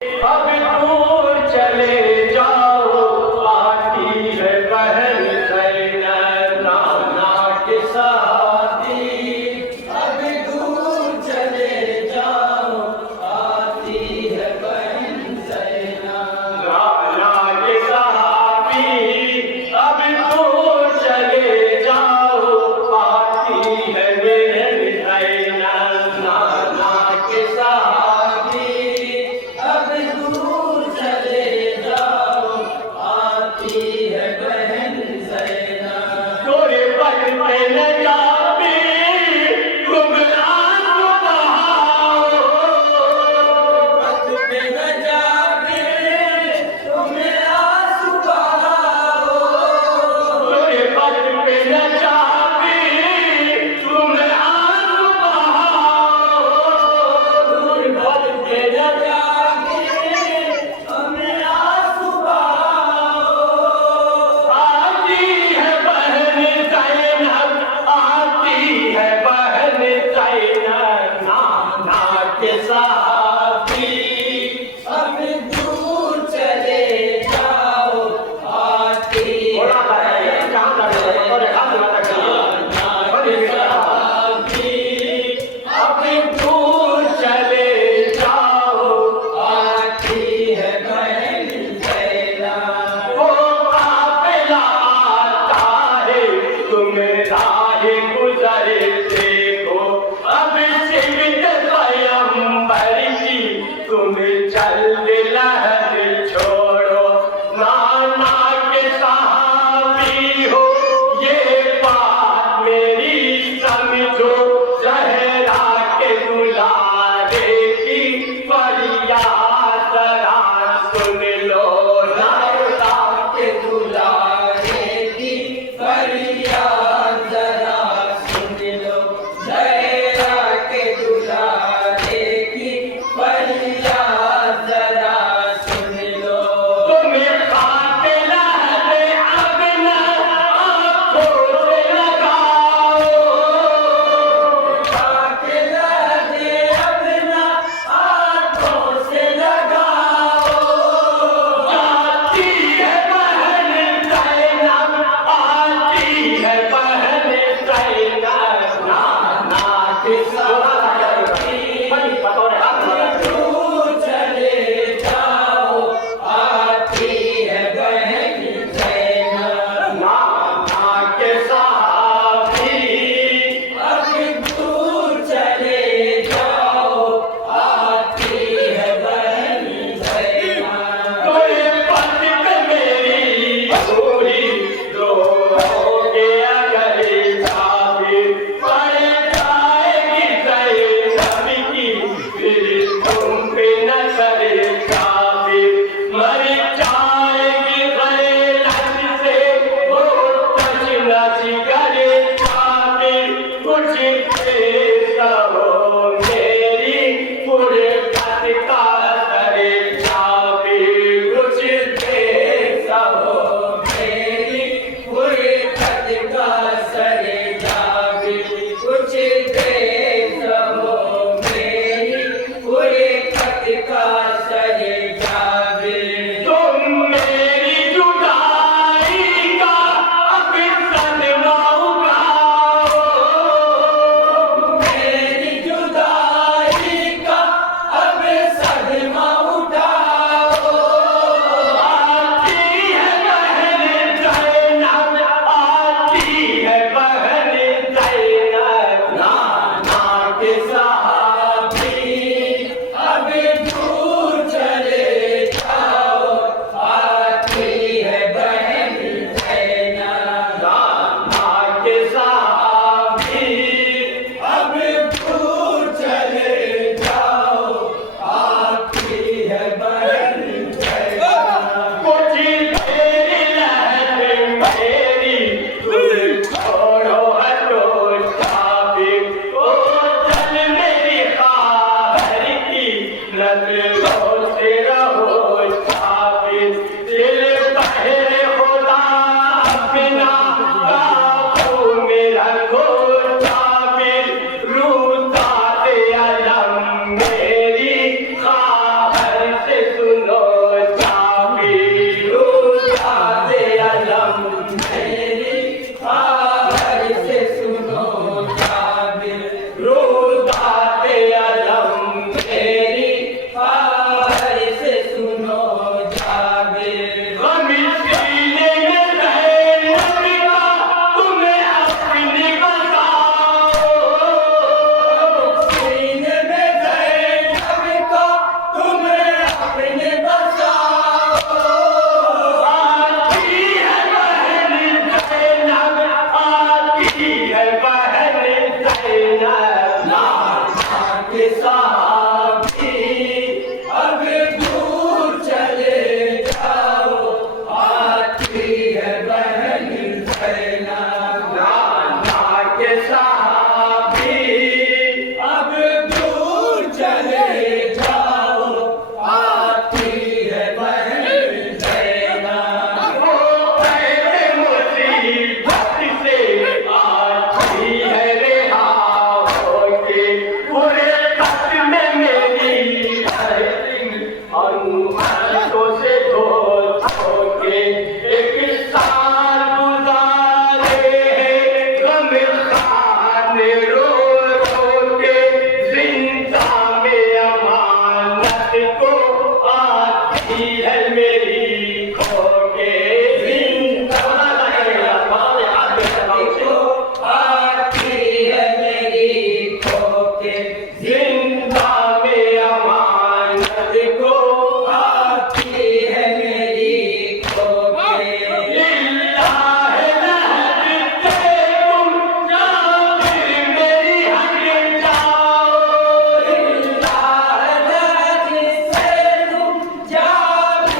अब दूर चले जाओ, आती है बहन ज़ैनब नाना के साथी। अब दूर चले जाओ, आती है बहन ज़ैनब नाना के साथी। अब दूर चले जाओ, आती है बहन ज़ैनब नाना के साथी। अब दूर चले जाओ, आती है बहन ज़ैनब। गोरे पग पे न जाती, तुम आंसू बहाओ। पग पे न जाती, तुम आंसू बहाओ। गोरे पग पे न जाती, तुम आंसू बहाओ। गोरे पग पे न जाती, आती है बहन ज़ैनब, आती है बहन ज़ैनब नाना के साथी। अब दूर चले जाओ, आती है नाना के साथी। अब दूर चले जाओ, आती है बहन ज़ैनब। वो काफ़िला आता है, तुम राह गुज़रते हो। अब सिमत पैगंबर की तुम जल्द लहर छोड़ो। नाना के सहाबी हो, ये बात मेरी समझो। ज़हरा के दुलारे की फरियाद ज़रा सुन लो। ज़हरा के दुलारे की फरियाद ज़रा सुन लो। ज़हरा के दुलारे की फरियाद ज़रा आती है मेरी खोके जिंदा आती है मेरी खोके जिंदा में अमानत को आती है मेरी खोके लिल्लाह नहर से तुम जाबिर मेरी हट जाओ लिल्लाह नहर से तुम जाबिर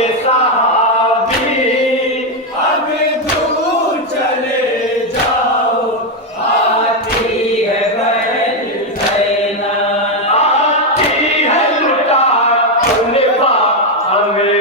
के सहाबी अब दूर चले जाओ, आती है बहन ज़ैनब, आती है लुटा कुलबा हमें